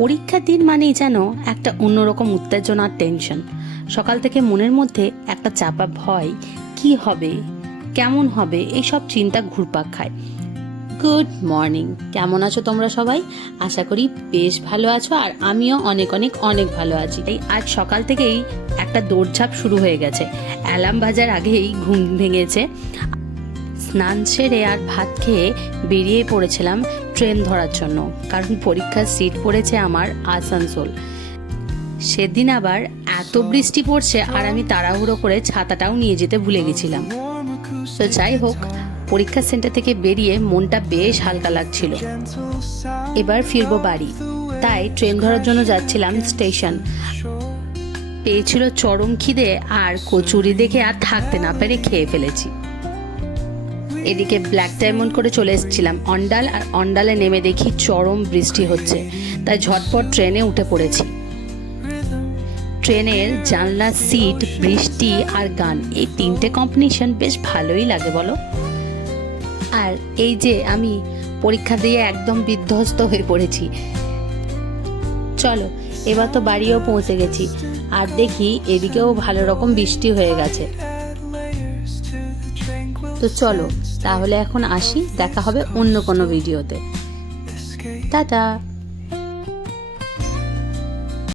পরীক্ষার দিন মানেই যেন একটা অন্যরকম উত্তেজনার টেনশন। সকাল থেকে মনের মধ্যে একটা চাপা ভয়, কি হবে, কেমন হবে, এইসব চিন্তা ঘুরপাক খায়। গুড মর্নিং, কেমন আছো তোমরা সবাই? আশা করি বেশ ভালো আছো, আর আমিও অনেক অনেক অনেক ভালো আছি। এই আজ সকাল থেকেই একটা দৌড়ঝাঁপ শুরু হয়ে গেছে। অ্যালার্ম বাজার আগেই ঘুম ভেঙেছে। স্নান সেরে আর ভাত খেয়ে বেরিয়ে পড়েছিলাম ট্রেন ধরার জন্য, কারণ পরীক্ষার সিট পড়েছে আমার আসানসোল। সেদিন আবার এত বৃষ্টি পড়ছে আর আমি তাড়াহুড়ো করে ছাতাটাও নিয়ে যেতে ভুলে গেছিলাম। তো যাই হোক, পরীক্ষা সেন্টার থেকে বেরিয়ে মনটা বেশ হালকা লাগছিল। এবার ফিরবো বাড়ি, তাই ট্রেন ধরার জন্য যাচ্ছিলাম স্টেশন। পেয়েছিল চরম খিদে, আর কচুরি দেখে আর থাকতে না পেরে খেয়ে ফেলেছি। এদিকে ব্ল্যাক ডায়মন্ড করে চলে এসেছিলাম অন্ডাল, আর অন্ডালে নেমে দেখি চরম বৃষ্টি হচ্ছে, তাই ঝটপট ট্রেনে উঠে পড়েছি। ট্রেনের জানলা সিট, বৃষ্টি আর গান, এই তিনটে কম্বিনেশন বেশ ভালোই লাগে বলো। আর এই যে আমি পরীক্ষা দিয়ে একদম বিধ্বস্ত হয়ে পড়েছি। চলো, এবার তো বাড়িও পৌঁছে গেছি, আর দেখি এদিকেও ভালো রকম বৃষ্টি হয়ে গেছে। তো চলো তাহলে এখন আসি, দেখা হবে অন্য কোনো ভিডিওতে। টাটা।